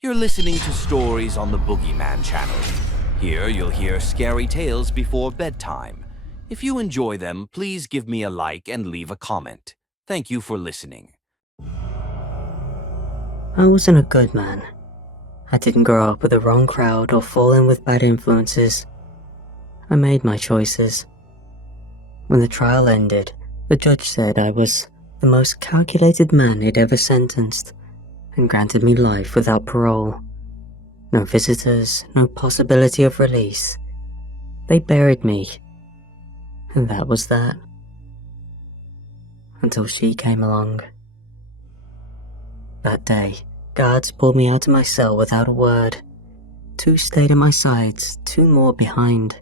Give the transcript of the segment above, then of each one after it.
You're listening to stories on the Boogeyman channel. Here you'll hear scary tales before bedtime. If you enjoy them, please give me a like and leave a comment. Thank you for listening. I wasn't a good man. I didn't grow up with the wrong crowd or fall in with bad influences. I made my choices. When the trial ended, the judge said I was the most calculated man he'd ever sentenced, and granted me life without parole. No visitors, no possibility of release. They buried me, and that was that. Until she came along. That day, guards pulled me out of my cell without a word. 2 stayed at my sides, 2 more behind.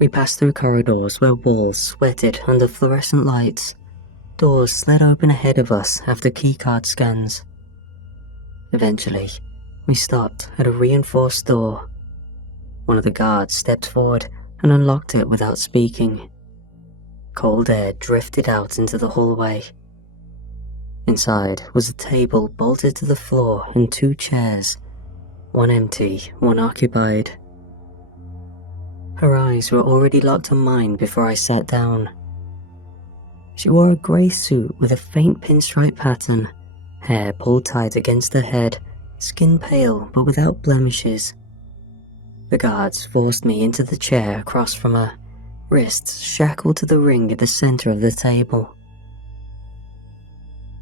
We passed through corridors where walls sweated under fluorescent lights. Doors slid open ahead of us after keycard scans. Eventually, we stopped at a reinforced door. One of the guards stepped forward and unlocked it without speaking. Cold air drifted out into the hallway. Inside was a table bolted to the floor and 2 chairs, one empty, one occupied. Her eyes were already locked on mine before I sat down. She wore a grey suit with a faint pinstripe pattern, hair pulled tight against her head, skin pale but without blemishes. The guards forced me into the chair across from her, wrists shackled to the ring at the centre of the table.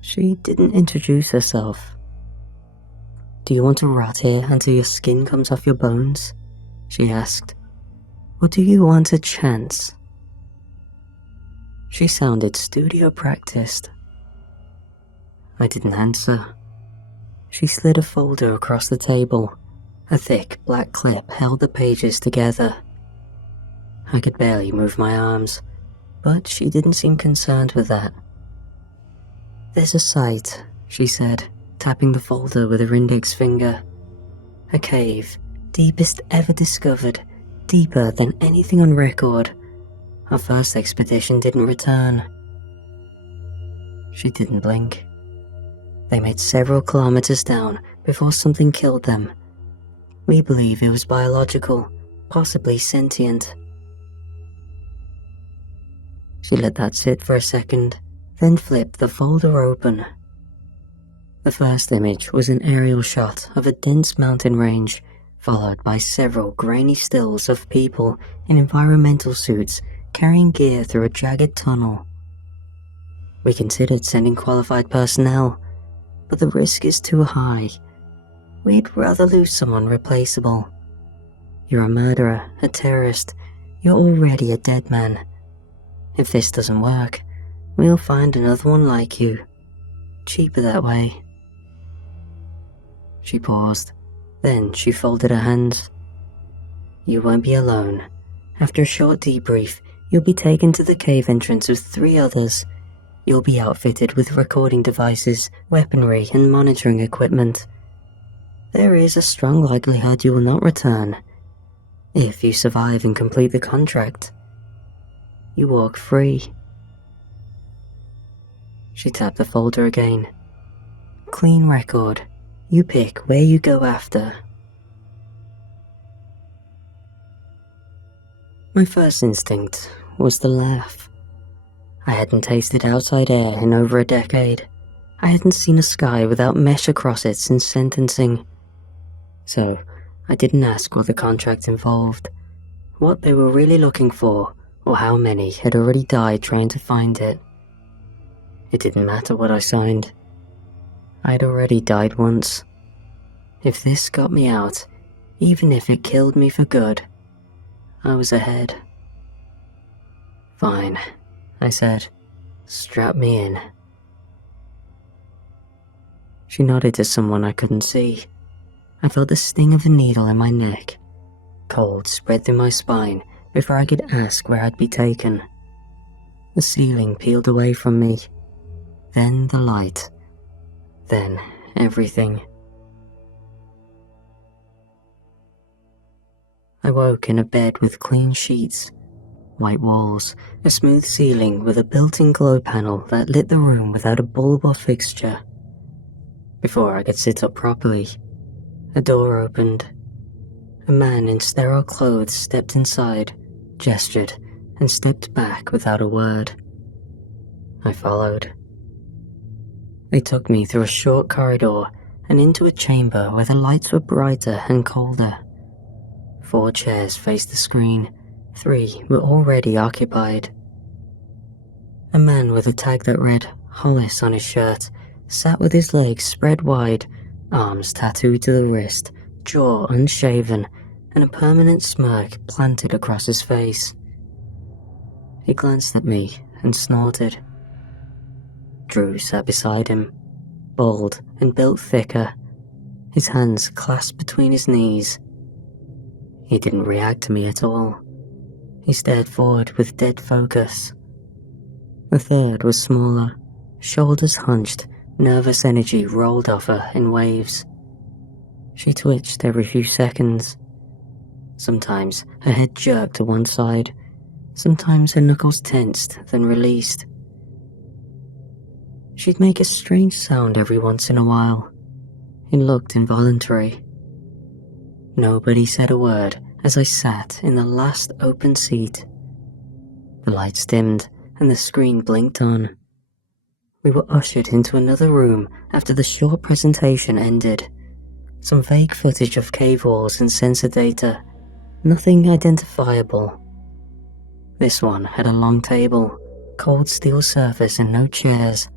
She didn't introduce herself. "Do you want to rot here until your skin comes off your bones?" she asked. "Or do you want a chance?" She sounded studio practiced. I didn't answer. She slid a folder across the table. A thick black clip held the pages together. I could barely move my arms, but she didn't seem concerned with that. "There's a site," she said, tapping the folder with her index finger. "A cave, deepest ever discovered, deeper than anything on record. Our first expedition didn't return." She didn't blink. They made several kilometers down before something killed them. We believe it was biological, possibly sentient. She let that sit for a second, then flipped the folder open. The first image was an aerial shot of a dense mountain range, followed by several grainy stills of people in environmental suits carrying gear through a jagged tunnel. We considered sending qualified personnel, but the risk is too high. We'd rather lose someone replaceable. You're a murderer, a terrorist. You're already a dead man. If this doesn't work, we'll find another one like you. Cheaper that way. She paused. Then she folded her hands. "You won't be alone. After a short debrief, you'll be taken to the cave entrance with 3 others. You'll be outfitted with recording devices, weaponry, and monitoring equipment. There is a strong likelihood you will not return. If you survive and complete the contract, you walk free." She tapped the folder again. "Clean record. You pick where you go after." My first instinct was to laugh. I hadn't tasted outside air in over a decade. I hadn't seen a sky without mesh across it since sentencing. So, I didn't ask what the contract involved, what they were really looking for, or how many had already died trying to find it. It didn't matter what I signed. I'd already died once. If this got me out, even if it killed me for good, I was ahead. "Fine," I said. "Strap me in." She nodded to someone I couldn't see. I felt the sting of a needle in my neck. Cold spread through my spine before I could ask where I'd be taken. The ceiling peeled away from me. Then the light. Then everything. I woke in a bed with clean sheets, white walls, a smooth ceiling with a built-in glow panel that lit the room without a bulb or fixture. Before I could sit up properly, A door opened. A man in sterile clothes stepped inside, gestured, and stepped back without a word. I followed. They took me through a short corridor and into a chamber where the lights were brighter and colder. 4 chairs faced the screen, 3 were already occupied. A man with a tag that read Hollis on his shirt sat with his legs spread wide, arms tattooed to the wrist, jaw unshaven, and a permanent smirk planted across his face. He glanced at me and snorted. Drew sat beside him, bald and built thicker, his hands clasped between his knees. He didn't react to me at all. He stared forward with dead focus. The third was smaller, shoulders hunched, nervous energy rolled off her in waves. She twitched every few seconds. Sometimes her head jerked to one side, sometimes her knuckles tensed, then released. She'd make a strange sound every once in a while. It looked involuntary. Nobody said a word as I sat in the last open seat. The lights dimmed and the screen blinked on. We were ushered into another room after the short presentation ended. Some vague footage of cave walls and sensor data. Nothing identifiable. This one had a long table, cold steel surface and no chairs.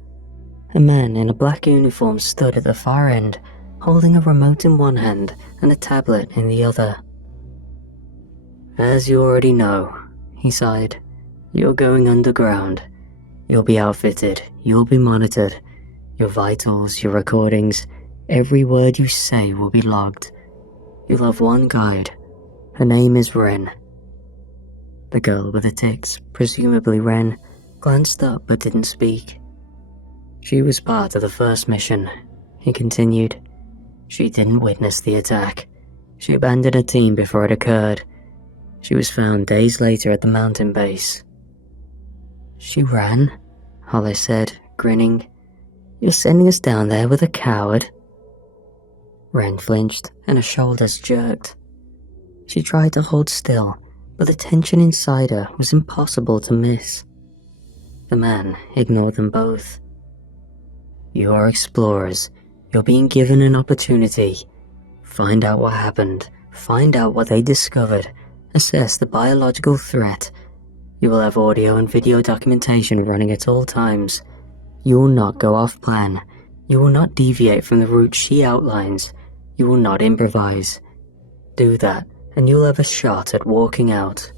A man in a black uniform stood at the far end, holding a remote in one hand and a tablet in the other. "As you already know," he sighed, "you're going underground. You'll be outfitted, you'll be monitored. Your vitals, your recordings, every word you say will be logged. You'll have one guide. Her name is Wren." The girl with the ticks, presumably Wren, glanced up but didn't speak. "She was part of the first mission," he continued. "She didn't witness the attack. She abandoned her team before it occurred. She was found days later at the mountain base." "She ran?" Hollis said, grinning. "You're sending us down there with a coward?" Wren flinched and her shoulders jerked. She tried to hold still, but the tension inside her was impossible to miss. The man ignored them both. "You are explorers. You're being given an opportunity. Find out what happened. Find out what they discovered. Assess the biological threat. You will have audio and video documentation running at all times. You will not go off plan. You will not deviate from the route she outlines. You will not improvise. Do that, and you'll have a shot at walking out."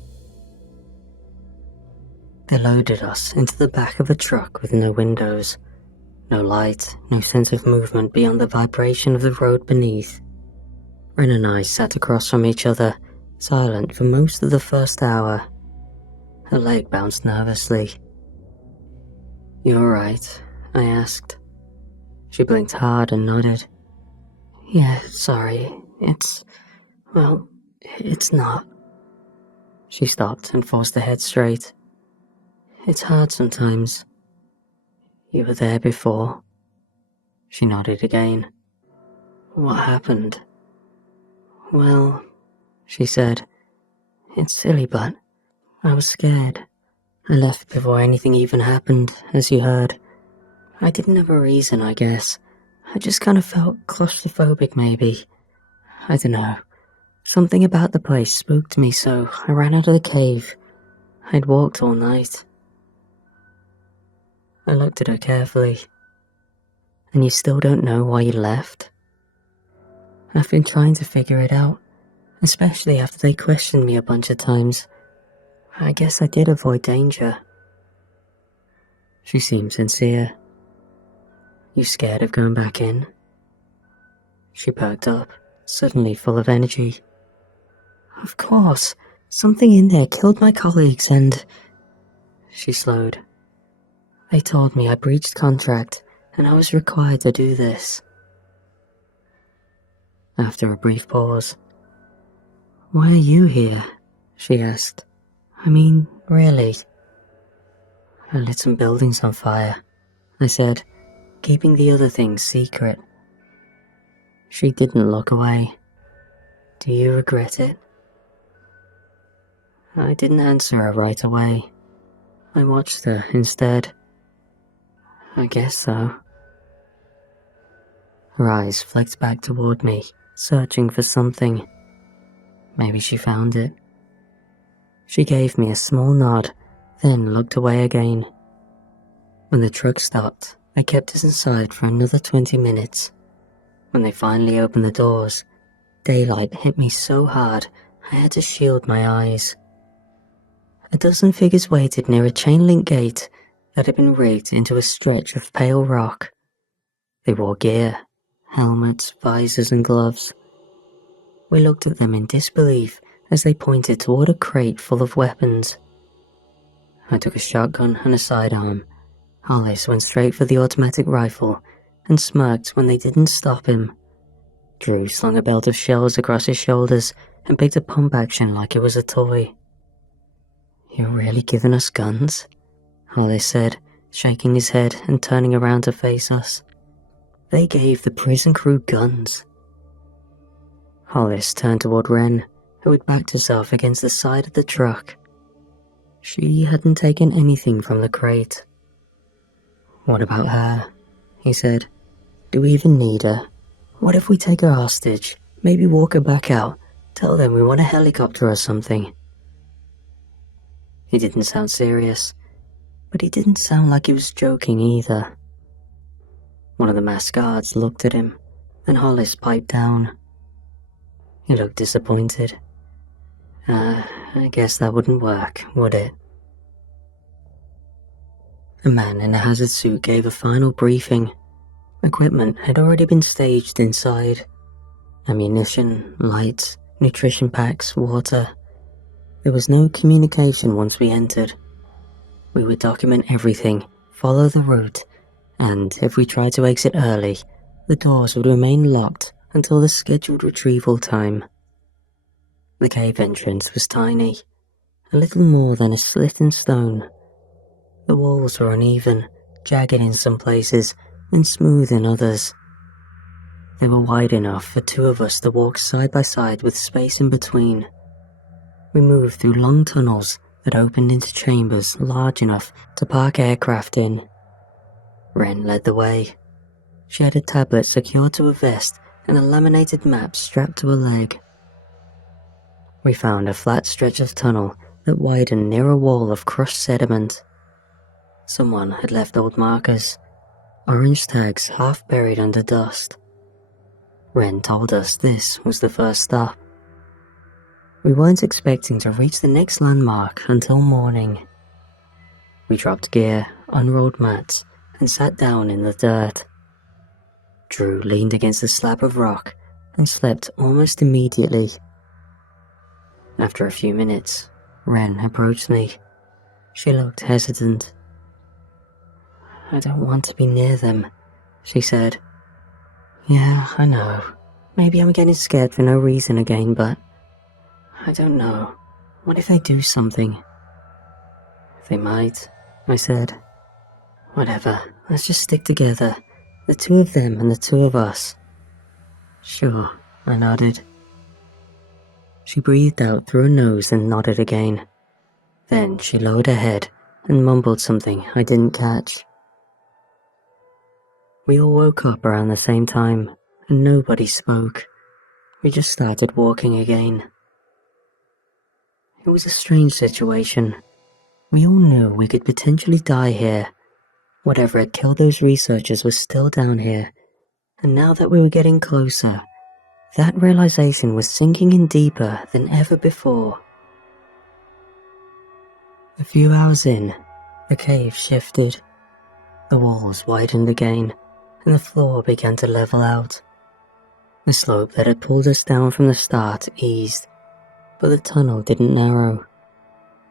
They loaded us into the back of a truck with no windows. No light, no sense of movement beyond the vibration of the road beneath. Ren and I sat across from each other, silent for most of the first hour. Her leg bounced nervously. "You alright?" I asked. She blinked hard and nodded. "Yeah, sorry. It's not." She stopped and forced her head straight. "It's hard sometimes. You were there before." She nodded again. "What happened?" "Well," she said, "it's silly, but I was scared. I left before anything even happened, as you heard. I didn't have a reason, I guess. I just kind of felt claustrophobic, maybe. I don't know. Something about the place spooked me, so I ran out of the cave. I'd walked all night." I looked at her carefully. "And you still don't know why you left?" "I've been trying to figure it out, especially after they questioned me a bunch of times. I guess I did avoid danger." She seemed sincere. "You scared of going back in?" She perked up, suddenly full of energy. "Of course. Something in there killed my colleagues and..." She slowed. "They told me I breached contract and I was required to do this." After a brief pause, "Why are you here?" she asked. "I mean, really?" "I lit some buildings on fire," I said, keeping the other things secret. She didn't look away. "Do you regret it?" I didn't answer her right away. I watched her instead. "I guess so." Her eyes flicked back toward me, searching for something. Maybe she found it. She gave me a small nod, then looked away again. When the truck stopped, I kept us inside for another 20 minutes. When they finally opened the doors, daylight hit me so hard I had to shield my eyes. A dozen figures waited near a chain-link gate that had been rigged into a stretch of pale rock. They wore gear, helmets, visors and gloves. We looked at them in disbelief as they pointed toward a crate full of weapons. I took a shotgun and a sidearm. Hollis went straight for the automatic rifle and smirked when they didn't stop him. Drew slung a belt of shells across his shoulders and picked a pump action like it was a toy. "You're really giving us guns?" Hollis said, shaking his head and turning around to face us. "They gave the prison crew guns." Hollis turned toward Wren, who had backed herself against the side of the truck. She hadn't taken anything from the crate. "What about her?" he said. "Do we even need her? What if we take her hostage, maybe walk her back out, tell them we want a helicopter or something?" He didn't sound serious, but he didn't sound like he was joking either. One of the masked guards looked at him, and Hollis piped down. He looked disappointed. I guess that wouldn't work, would it?" A man in a hazard suit gave a final briefing. Equipment had already been staged inside. Ammunition, lights, nutrition packs, water. There was no communication once we entered. We would document everything, follow the route, and if we tried to exit early, the doors would remain locked until the scheduled retrieval time. The cave entrance was tiny, a little more than a slit in stone. The walls were uneven, jagged in some places, and smooth in others. They were wide enough for two of us to walk side by side with space in between. We moved through long tunnels that opened into chambers large enough to park aircraft in. Wren led the way. She had a tablet secured to a vest and a laminated map strapped to her leg. We found a flat stretch of tunnel that widened near a wall of crushed sediment. Someone had left old markers, orange tags half buried under dust. Wren told us this was the first stop. We weren't expecting to reach the next landmark until morning. We dropped gear, unrolled mats, and sat down in the dirt. Drew leaned against a slab of rock and slept almost immediately. After a few minutes, Wren approached me. She looked hesitant. "I don't want to be near them," she said. "Yeah, I know. Maybe I'm getting scared for no reason again, but I don't know. What if they do something?" "They might," I said. "Whatever, let's just stick together. The two of them and the two of us." "Sure," I nodded. She breathed out through her nose and nodded again. Then she lowered her head and mumbled something I didn't catch. We all woke up around the same time, and nobody spoke. We just started walking again. It was a strange situation. We all knew we could potentially die here. Whatever had killed those researchers was still down here, and now that we were getting closer, that realization was sinking in deeper than ever before. A few hours in, the cave shifted. The walls widened again, and the floor began to level out. The slope that had pulled us down from the start eased, but the tunnel didn't narrow.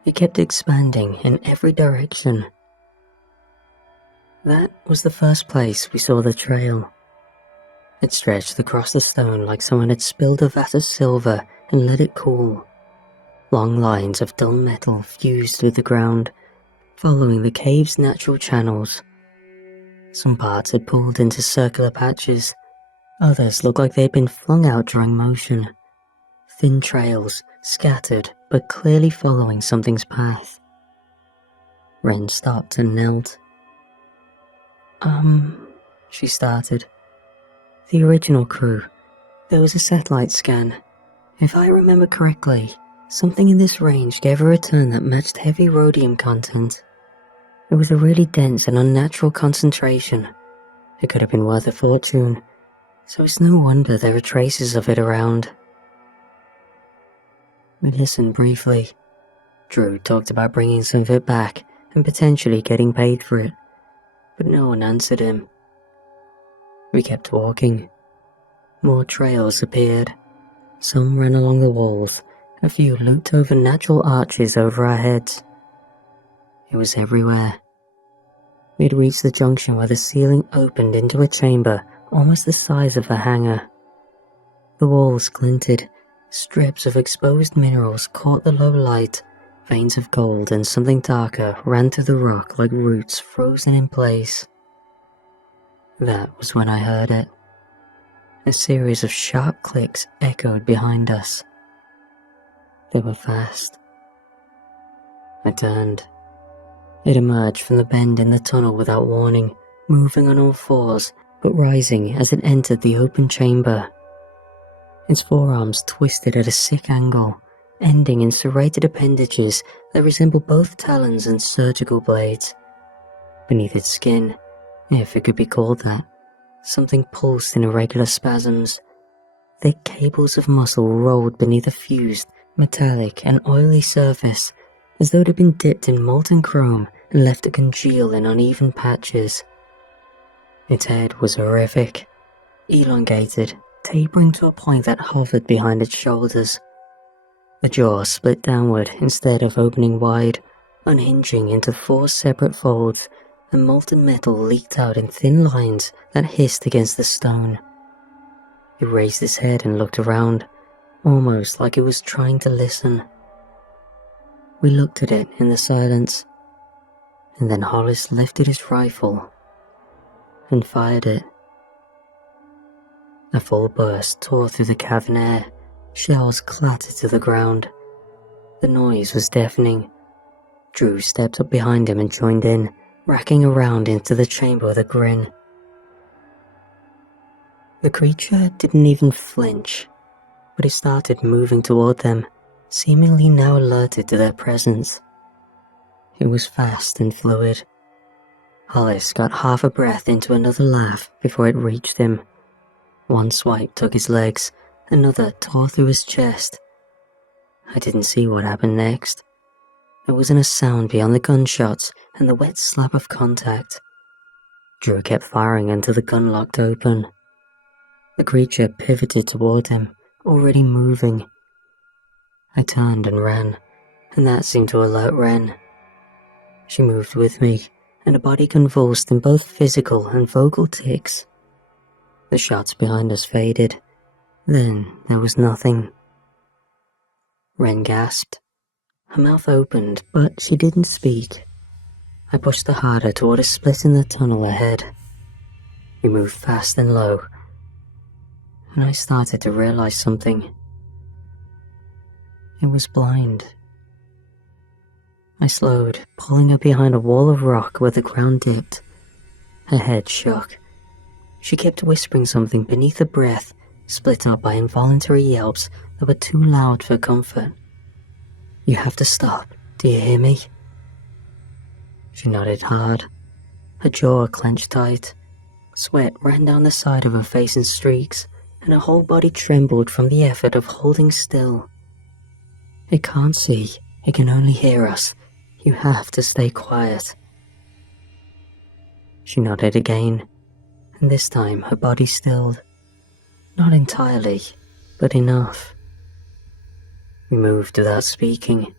It kept expanding in every direction. That was the first place we saw the trail. It stretched across the stone like someone had spilled a vat of silver and let it cool. Long lines of dull metal fused with the ground, following the cave's natural channels. Some parts had pulled into circular patches, Others looked like they'd been flung out during motion. Thin trails, scattered, but clearly following something's path. Ren stopped and knelt. She started. The original crew. There was a satellite scan. If I remember correctly, something in this range gave a return that matched heavy rhodium content. It was a really dense and unnatural concentration. It could have been worth a fortune, so it's no wonder there are traces of it around. We listened briefly. Drew talked about bringing some of it back and potentially getting paid for it, but no one answered him. We kept walking. More trails appeared. Some ran along the walls, a few looped over natural arches over our heads. It was everywhere. We'd reached the junction where the ceiling opened into a chamber almost the size of a hangar. The walls glinted. Strips of exposed minerals caught the low light. Veins of gold and something darker ran through the rock like roots frozen in place. That was when I heard it. A series of sharp clicks echoed behind us. They were fast. I turned. It emerged from the bend in the tunnel without warning, moving on all fours, but rising as it entered the open chamber. Its forearms twisted at a sick angle, ending in serrated appendages that resembled both talons and surgical blades. Beneath its skin, if it could be called that, something pulsed in irregular spasms. Thick cables of muscle rolled beneath a fused, metallic and oily surface, as though it had been dipped in molten chrome and left to congeal in uneven patches. Its head was horrific, elongated, tapering to a point that hovered behind its shoulders. The jaw split downward instead of opening wide, unhinging into 4 separate folds, and molten metal leaked out in thin lines that hissed against the stone. It raised its head and looked around, almost like it was trying to listen. We looked at it in the silence, and then Hollis lifted his rifle and fired it. A full burst tore through the cavern air. Shells clattered to the ground. The noise was deafening. Drew stepped up behind him and joined in, racking around into the chamber with a grin. The creature didn't even flinch, but it started moving toward them, seemingly now alerted to their presence. It was fast and fluid. Hollis got half a breath into another laugh before it reached him. One swipe took his legs, another tore through his chest. I didn't see what happened next. There wasn't a sound beyond the gunshots and the wet slap of contact. Drew kept firing until the gun locked open. The creature pivoted toward him, already moving. I turned and ran, and that seemed to alert Ren. She moved with me, and her body convulsed in both physical and vocal tics. The shots behind us faded. Then there was nothing. Ren gasped. Her mouth opened, but she didn't speak. I pushed her harder toward a split in the tunnel ahead. We moved fast and low, and I started to realize something. It was blind. I slowed, pulling her behind a wall of rock where the ground dipped. Her head shook. She kept whispering something beneath her breath, split up by involuntary yelps that were too loud for comfort. "You have to stop, do you hear me?" She nodded hard. Her jaw clenched tight. Sweat ran down the side of her face in streaks, and her whole body trembled from the effort of holding still. "It can't see, it can only hear us. You have to stay quiet." She nodded again, and this time her body stilled. Not entirely, but enough. We moved without speaking.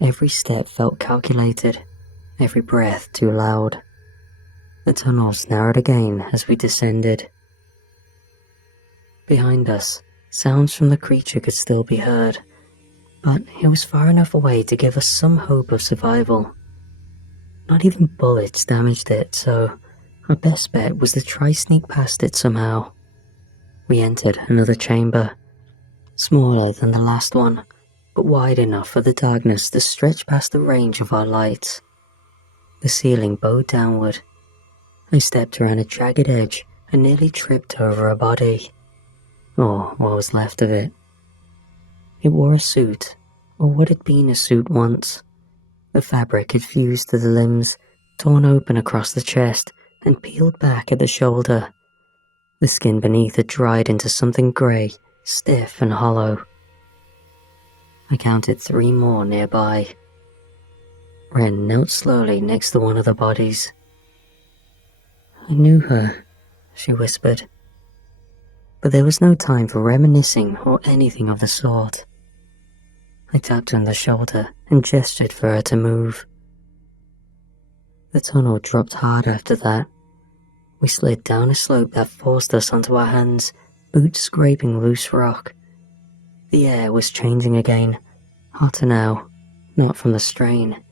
Every step felt calculated, every breath too loud. The tunnels narrowed again as we descended. Behind us, sounds from the creature could still be heard, but it was far enough away to give us some hope of survival. Not even bullets damaged it, so our best bet was to try sneak past it somehow. We entered another chamber, smaller than the last one, but wide enough for the darkness to stretch past the range of our lights. The ceiling bowed downward. I stepped around a jagged edge and nearly tripped over a body, or what was left of it. It wore a suit, or what had been a suit once. The fabric had fused to the limbs, torn open across the chest, and peeled back at the shoulder. The skin beneath had dried into something grey, stiff and hollow. I counted 3 more nearby. Ren knelt slowly next to one of the bodies. "I knew her," she whispered. But there was no time for reminiscing or anything of the sort. I tapped her on the shoulder and gestured for her to move. The tunnel dropped hard after that. We slid down a slope that forced us onto our hands, boots scraping loose rock. The air was changing again, hotter now, not from the strain.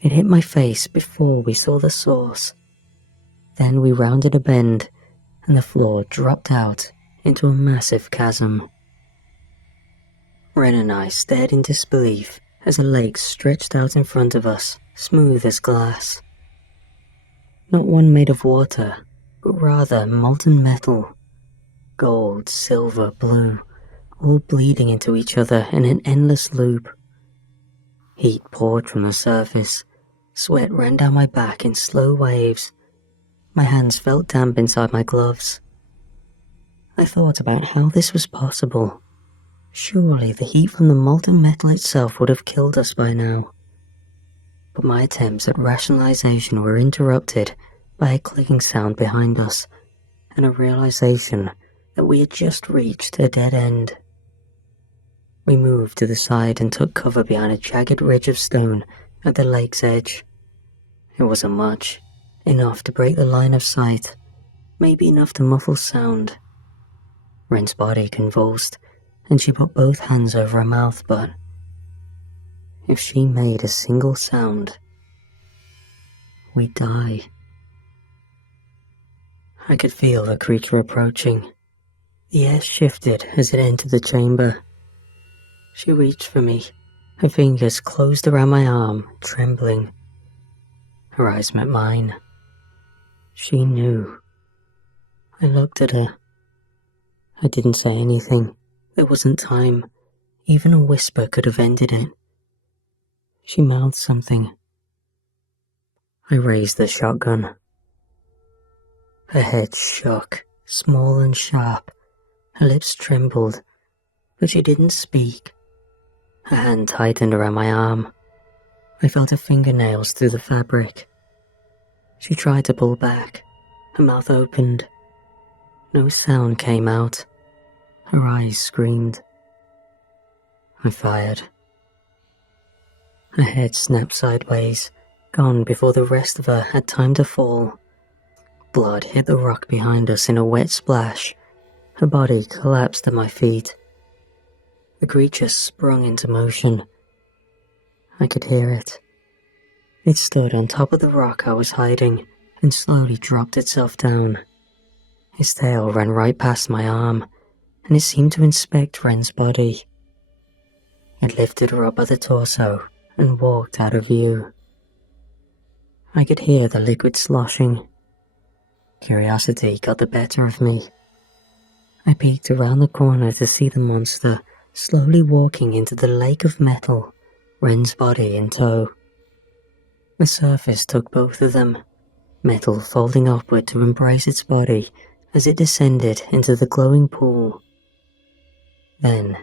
It hit my face before we saw the source. Then we rounded a bend, and the floor dropped out into a massive chasm. Ren and I stared in disbelief as a lake stretched out in front of us, smooth as glass. Not one made of water, but rather molten metal. Gold, silver, blue, all bleeding into each other in an endless loop. Heat poured from the surface. Sweat ran down my back in slow waves. My hands felt damp inside my gloves. I thought about how this was possible. Surely the heat from the molten metal itself would have killed us by now. But my attempts at rationalization were interrupted by a clicking sound behind us, and a realization that we had just reached a dead end. We moved to the side and took cover behind a jagged ridge of stone at the lake's edge. It wasn't much, enough to break the line of sight, maybe enough to muffle sound. Ren's body convulsed, and she put both hands over her mouth, but if she made a single sound, we'd die. I could feel the creature approaching. The air shifted as it entered the chamber. She reached for me, her fingers closed around my arm, trembling. Her eyes met mine. She knew. I looked at her. I didn't say anything. There wasn't time. Even a whisper could have ended it. She mouthed something. I raised the shotgun. Her head shook, small and sharp. Her lips trembled, but she didn't speak. Her hand tightened around my arm. I felt her fingernails through the fabric. She tried to pull back. Her mouth opened. No sound came out. Her eyes screamed. I fired. Her head snapped sideways, gone before the rest of her had time to fall. Blood hit the rock behind us in a wet splash. Her body collapsed at my feet. The creature sprung into motion. I could hear it. It stood on top of the rock I was hiding and slowly dropped itself down. His tail ran right past my arm, and it seemed to inspect Ren's body. It lifted her up by the torso and walked out of view. I could hear the liquid sloshing. Curiosity got the better of me. I peeked around the corner to see the monster slowly walking into the lake of metal, Ren's body in tow. The surface took both of them, metal folding upward to embrace its body as it descended into the glowing pool. Then,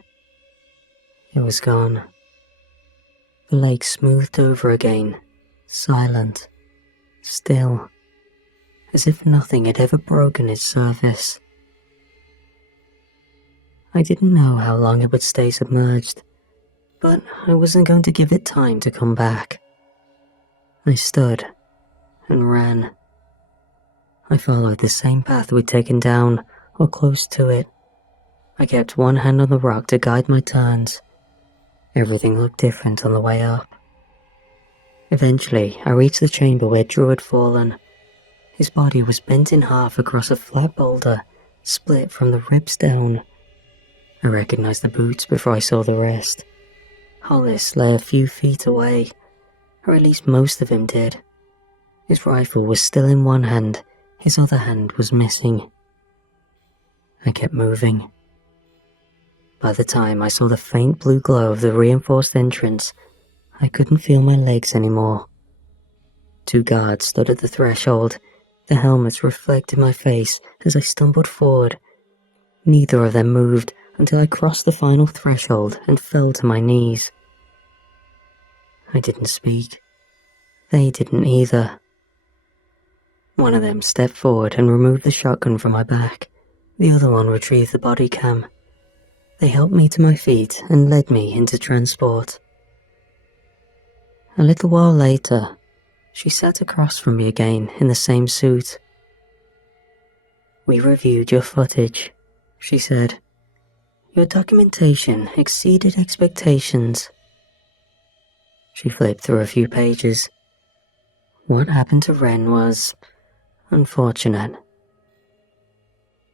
it was gone. The lake smoothed over again, silent, still, as if nothing had ever broken its surface. I didn't know how long it would stay submerged, but I wasn't going to give it time to come back. I stood and ran. I followed the same path we'd taken down, or close to it. I kept one hand on the rock to guide my turns. Everything looked different on the way up. Eventually, I reached the chamber where Drew had fallen. His body was bent in half across a flat boulder, split from the ribs down. I recognized the boots before I saw the rest. Hollis lay a few feet away, or at least most of him did. His rifle was still in one hand, his other hand was missing. I kept moving. By the time I saw the faint blue glow of the reinforced entrance, I couldn't feel my legs anymore. 2 guards stood at the threshold, their helmets reflected my face as I stumbled forward. Neither of them moved until I crossed the final threshold and fell to my knees. I didn't speak. They didn't either. One of them stepped forward and removed the shotgun from my back. The other one retrieved the body cam. They helped me to my feet and led me into transport. A little while later, she sat across from me again in the same suit. "We reviewed your footage," she said. "Your documentation exceeded expectations." She flipped through a few pages. What happened to Ren was unfortunate.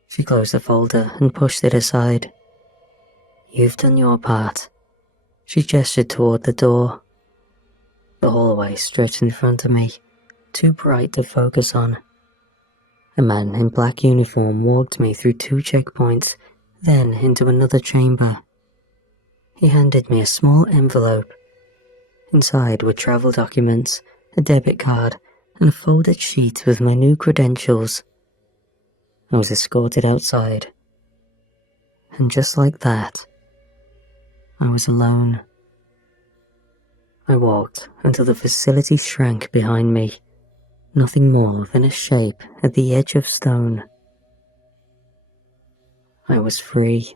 She closed the folder and pushed it aside. "You've done your part." She gestured toward the door. The hallway stretched in front of me, too bright to focus on. A man in black uniform walked me through 2 checkpoints, then into another chamber. He handed me a small envelope. Inside were travel documents, a debit card, and a folded sheet with my new credentials. I was escorted outside. And just like that, I was alone. I walked until the facility shrank behind me, nothing more than a shape at the edge of stone. I was free.